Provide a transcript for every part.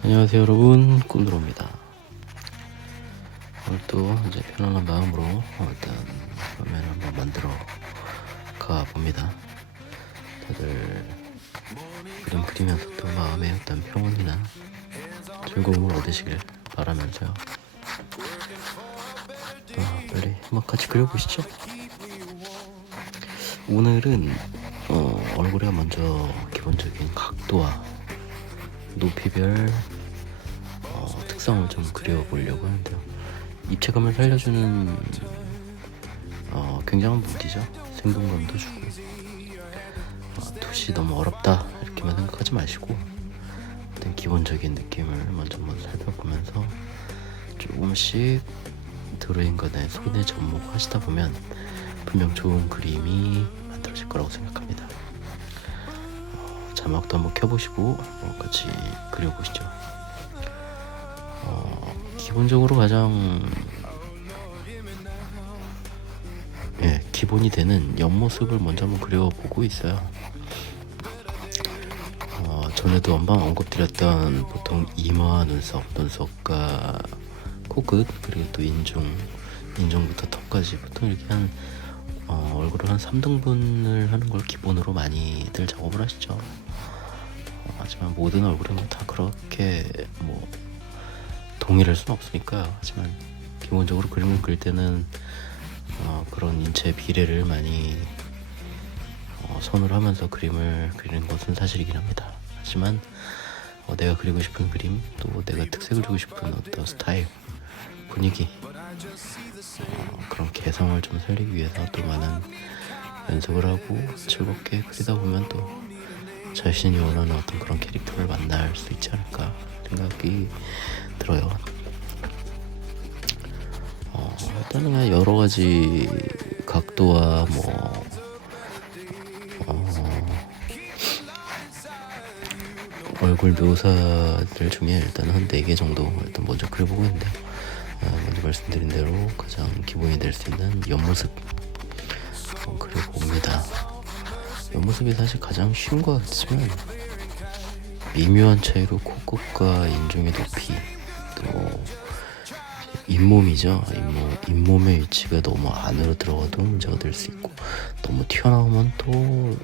안녕하세요 여러분, 꿈드로입니다. 오늘 또 이제 편안한 마음으로 일단 화면을 한번 만들어 가 봅니다. 다들 그림 그리면서 또 마음의 어떤 평온이나 즐거움을 얻으시길 바라면서요. 빨리 한번 같이 그려보시죠. 오늘은 얼굴에 먼저 기본적인 각도와 높이별 특성을 좀 그려보려고 하는데요. 입체감을 살려주는 굉장한 무기죠. 생동감도 주고 붓이 너무 어렵다 이렇게만 생각하지 마시고 어떤 기본적인 느낌을 먼저 한번 살펴보면서 조금씩 드로잉과 손에 접목하시다 보면 분명 좋은 그림이 만들어질 거라고 생각합니다. 자막도 한번 켜보시고 같이 그려보시죠. 기본적으로 가장 기본이 되는 옆모습을 먼저 한번 그려보고 있어요. 전에도 한번 언급드렸던 보통 이마, 눈썹과 코끝, 그리고 또 인중부터 턱까지 보통 이렇게 한 얼굴을 한 3등분을 하는 걸 기본으로 많이들 작업을 하시죠. 하지만 모든 얼굴은 다 그렇게 동일할 수는 없으니까요. 하지만 기본적으로 그림을 그릴 때는 그런 인체 비례를 많이 선호를 하면서 그림을 그리는 것은 사실이긴 합니다. 하지만 내가 그리고 싶은 그림, 또 내가 특색을 주고 싶은 어떤 스타일, 분위기, 그런 개성을 좀 살리기 위해서 또 많은 연습을 하고 즐겁게 그리다 보면 또 자신이 원하는 어떤 그런 캐릭터를 만날 수 있지 않을까 생각이 들어요. 일단은 여러 가지 각도와 얼굴 묘사들 중에 일단 한 4개 정도 일단 먼저 그려보고 있는데, 먼저 말씀드린 대로 가장 기본이 될 수 있는 옆모습 그려봅니다. 옆모습이 사실 가장 쉬운 것 같지만 미묘한 차이로 코끝과 인중의 높이, 또 잇몸이죠. 잇몸의 위치가 너무 안으로 들어가도 문제가 될 수 있고, 너무 튀어나오면 또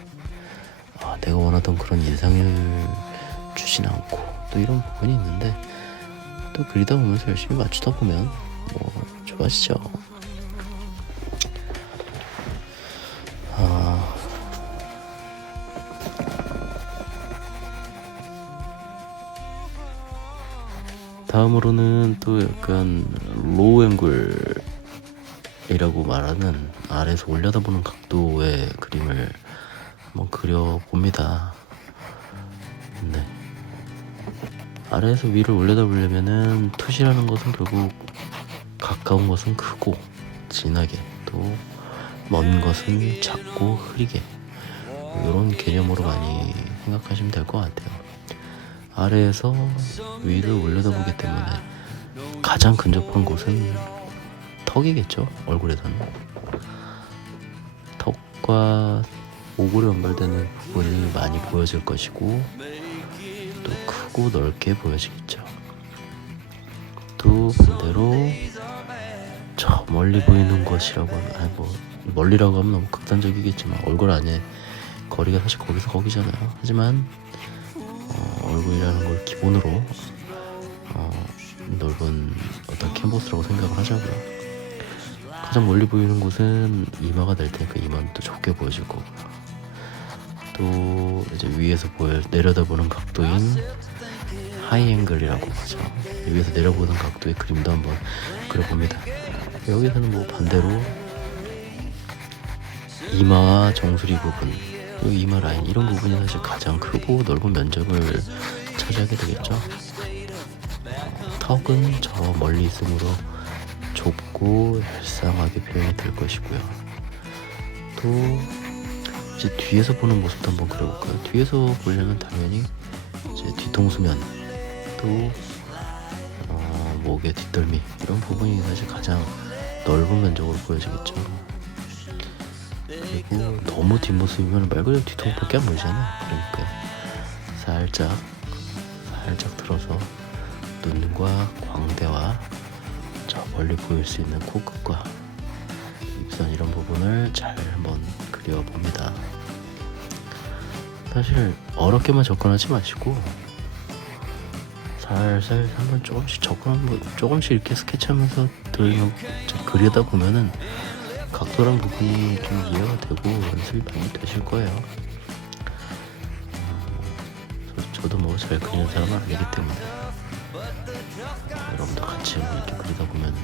내가 원하던 그런 인상을 주진 않고, 또 이런 부분이 있는데, 또 그리다 보면서 열심히 맞추다 보면 좋아지죠. 다음으로는 또 약간 로우 앵글이라고 말하는 아래에서 올려다보는 각도의 그림을 한번 그려봅니다. 네. 아래에서 위를 올려다보려면은 凸이라는 것은 결국 가까운 것은 크고 진하게, 또 먼 것은 작고 흐리게, 이런 개념으로 많이 생각하시면 될 것 같아요. 아래에서 위를 올려다보기 때문에 가장 근접한 곳은 턱이겠죠. 얼굴에서는 턱과 목으로 연결되는 부분이 많이 보여질 것이고, 또 크고 넓게 보여지겠죠. 또 반대로 저 멀리 보이는 것이라고 하면, 멀리라고 하면 너무 극단적이겠지만 얼굴 안에 거리가 사실 거기서 거기잖아요. 하지만 얼굴이라는 걸 기본으로 넓은 어떤 캔버스라고 생각을 하자고요. 가장 멀리 보이는 곳은 이마가 될 테니까 이마는 또 좁게 보여질 거고요. 또 이제 위에서 내려다보는 각도인 하이 앵글이라고 하죠. 위에서 내려보는 각도의 그림도 한번 그려봅니다. 여기서는 반대로 이마와 정수리 부분, 이마 라인, 이런 부분이 사실 가장 크고 넓은 면적을 차지하게 되겠죠. 턱은 저 멀리 있으므로 좁고 얄쌍하게 표현이 될 것이고요. 또 이제 뒤에서 보는 모습도 한번 그려볼까요? 뒤에서 보려면 당연히 이제 뒤통수면, 또 목의 뒷덜미, 이런 부분이 사실 가장 넓은 면적으로 보여지겠죠. 그리고 너무 뒷모습이면 말 그대로 뒤통수밖에 안 보이잖아요. 그러니까 살짝 들어서 눈과 광대와 저 멀리 보일 수 있는 코끝과 입선 이런 부분을 잘 한번 그려봅니다. 사실 어렵게만 접근하지 마시고 살살 한번 조금씩 이렇게 스케치하면서 그리다 보면은 각도랑 부분이 좀 이해가 되고 연습이 많이 되실 거예요. 저도 뭐 잘 그리는 사람은 아니기 때문에 여러분도 같이 이렇게 그리다 보면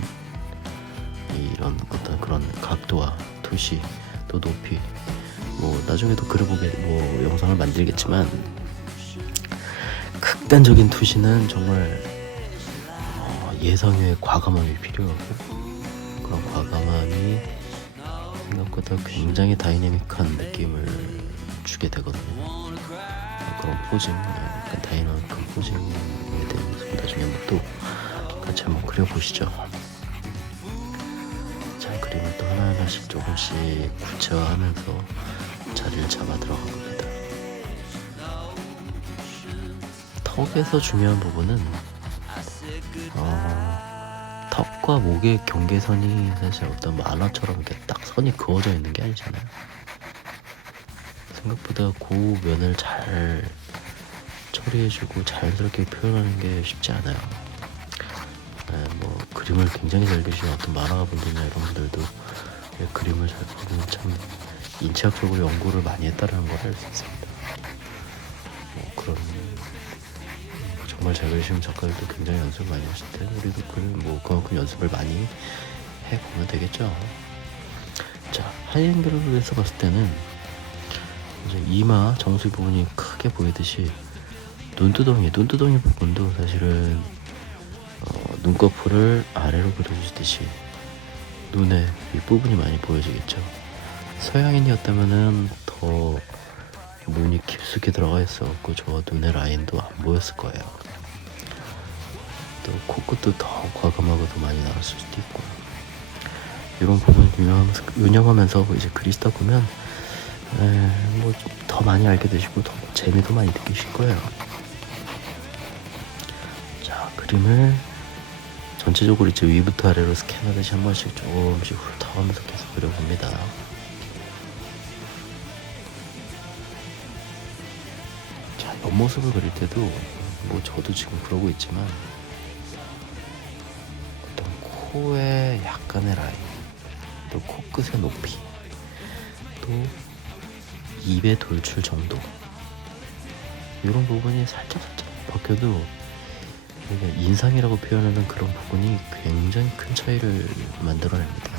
이런 어떤 그런 각도와 투시 또 높이 뭐 나중에도 그려보게 영상을 만들겠지만 극단적인 투시는 정말 예상외의 과감함이 필요하고 그런 과감함이 생각보다 굉장히 다이내믹한 느낌을 주게 되거든요. 그런 포징, 약간 다이나믹한 포징에 대해서 나중에 또 같이 한번 그려보시죠. 자, 그림을 또 하나하나씩 조금씩 구체화하면서 자리를 잡아 들어간 겁니다. 턱에서 중요한 부분은 턱과 목의 경계선이 사실 어떤 만화처럼 이렇게 딱 선이 그어져 있는 게 아니잖아요. 생각보다 그 면을 잘 처리해주고 자연스럽게 표현하는 게 쉽지 않아요. 뭐 그림을 굉장히 잘 그리시는 어떤 만화가분들이나 이런 분들도 그림을 잘 그리면 참 인체학적으로 연구를 많이 했다는 걸 알 수 있습니다. 뭐 그런 정말 잘 그리시는 작가들도 굉장히 연습을 많이 하실 때 우리도 그만큼 연습을 많이 해보면 되겠죠. 자, 하이앵글에서 봤을 때는 이제 이마 정수리 부분이 크게 보이듯이 눈두덩이 부분도 사실은 눈꺼풀을 아래로 그려주듯이 눈의 윗부분이 많이 보여지겠죠. 서양인이었다면은 더 눈이 깊숙이 들어가 있었고 저 눈의 라인도 안 보였을 거예요. 또 코끝도 더 과감하고 더 많이 나왔을 수도 있고 이런 부분 유념하면서 이제 그리시다 보면 뭐 더 많이 알게 되시고 더 재미도 많이 느끼실 거예요. 자, 그림을 전체적으로 이제 위부터 아래로 스캔하듯이 한 번씩 조금씩 훑어가면서 계속 그려봅니다. 자, 옆모습을 그릴 때도 뭐 저도 지금 그러고 있지만 어떤 코의 약간의 라인, 또 코끝의 높이, 또 입의 돌출 정도 이런 부분이 살짝 바뀌어도 인상이라고 표현하는 그런 부분이 굉장히 큰 차이를 만들어냅니다.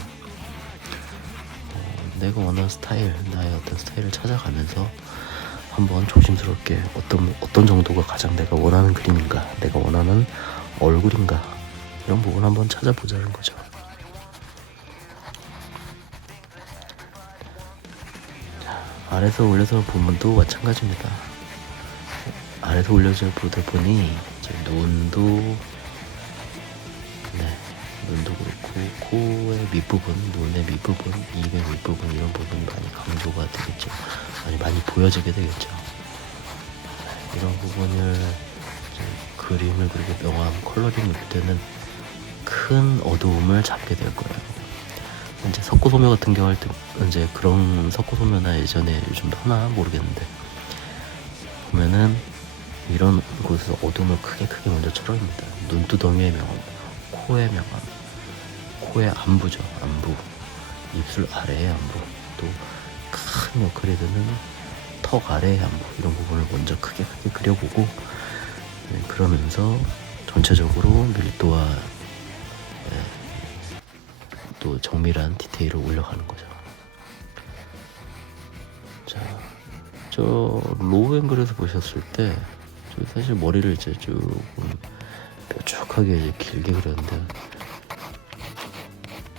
내가 원하는 스타일, 나의 어떤 스타일을 찾아가면서 한번 조심스럽게 어떤 정도가 가장 내가 원하는 그림인가, 내가 원하는 얼굴인가 이런 부분 한번 찾아보자는 거죠. 아래서 올려서 보면 마찬가지입니다. 아래서 올려서 보다 보니 이제 눈도 그렇고 코의 밑부분, 눈의 밑부분, 입의 밑부분 이런 부분이 많이 강조가 되겠죠. 많이 보여지게 되겠죠. 이런 부분을 그림을 그리고 명암 컬러링 입을 때는 큰 어두움을 잡게 될 거예요. 이제 석고소묘 같은 경우 할 때 이제 그런 석고소묘나 예전에 요즘도 하나 모르겠는데 보면은 이런 곳에서 어둠을 크게 먼저 처리합니다. 눈두덩이의 명암, 코의 명암, 코의 안부죠. 안부, 입술 아래의 안부, 또 큰 역할이 되는 턱 아래의 안부 이런 부분을 먼저 크게 그려보고 그러면서 전체적으로 밀도와 또 정밀한 디테일을 올려가는 거죠. 자, 저 로우 앵글에서 보셨을 때 사실 머리를 이제 조금 뾰족하게 이제 길게 그렸는데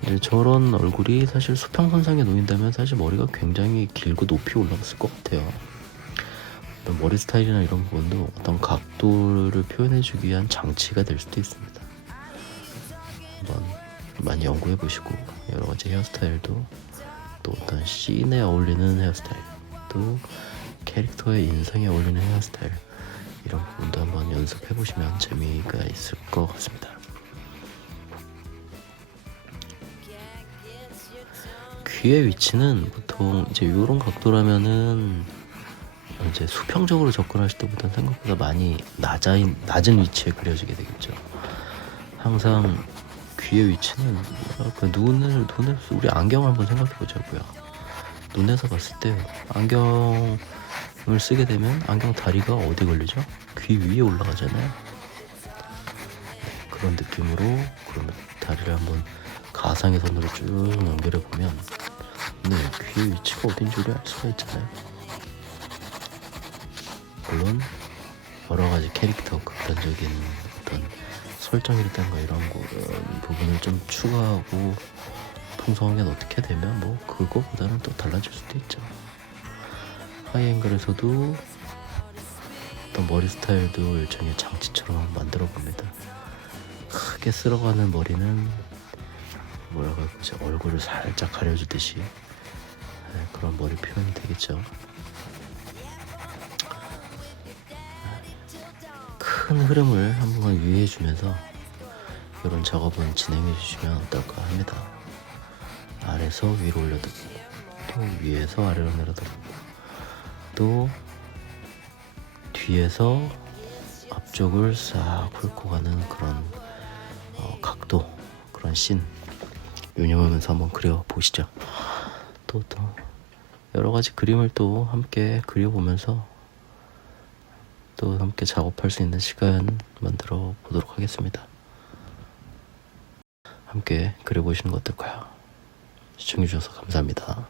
이제 저런 얼굴이 사실 수평선상에 놓인다면 사실 머리가 굉장히 길고 높이 올라갔을 것 같아요. 머리 스타일이나 이런 부분도 어떤 각도를 표현해주기 위한 장치가 될 수도 있습니다. 한번 많이 연구해 보시고 여러 가지 헤어스타일도 또 어떤 씬에 어울리는 헤어스타일 또 캐릭터의 인상에 어울리는 헤어스타일 이런 부분도 한번 연습해 보시면 재미가 있을 것 같습니다. 귀의 위치는 보통 이제 이런 각도라면은 이제 수평적으로 접근하실 때보다는 생각보다 많이 낮은 위치에 그려지게 되겠죠. 항상 귀의 위치는 뭐랄까, 눈을 우리 안경을 한번 생각해 보자고요. 눈에서 봤을 때 안경을 쓰게 되면 안경 다리가 어디 걸리죠? 귀 위에 올라가잖아요. 그런 느낌으로 그러면 다리를 한번 가상의 선으로 쭉 연결해 보면 귀의 위치가 어딘지 우리 알 수가 있잖아요. 물론 여러 가지 캐릭터 극단적인 어떤 설정이라든가 이런 부분을 좀 추가하고 풍성하게 어떻게 되면 뭐 그거보다는 또 달라질 수도 있죠. 하이앵글에서도 어떤 머리 스타일도 일종의 장치처럼 만들어 봅니다. 크게 쓸어가는 머리는 뭐라고 할까지 얼굴을 살짝 가려주듯이 그런 머리 표현이 되겠죠. 큰 흐름을 한번 유의해 주면서 이런 작업은 진행해 주시면 어떨까 합니다. 아래에서 위로 올려드고 또 위에서 아래로 내려드고 또 뒤에서 앞쪽을 싹 훑고 가는 그런 각도, 그런 씬 유념하면서 한번 그려보시죠. 또 여러가지 그림을 또 함께 그려보면서 또 함께 작업할 수 있는 시간 만들어 보도록 하겠습니다. 함께 그려보시는 거 어떨까요? 시청해주셔서 감사합니다.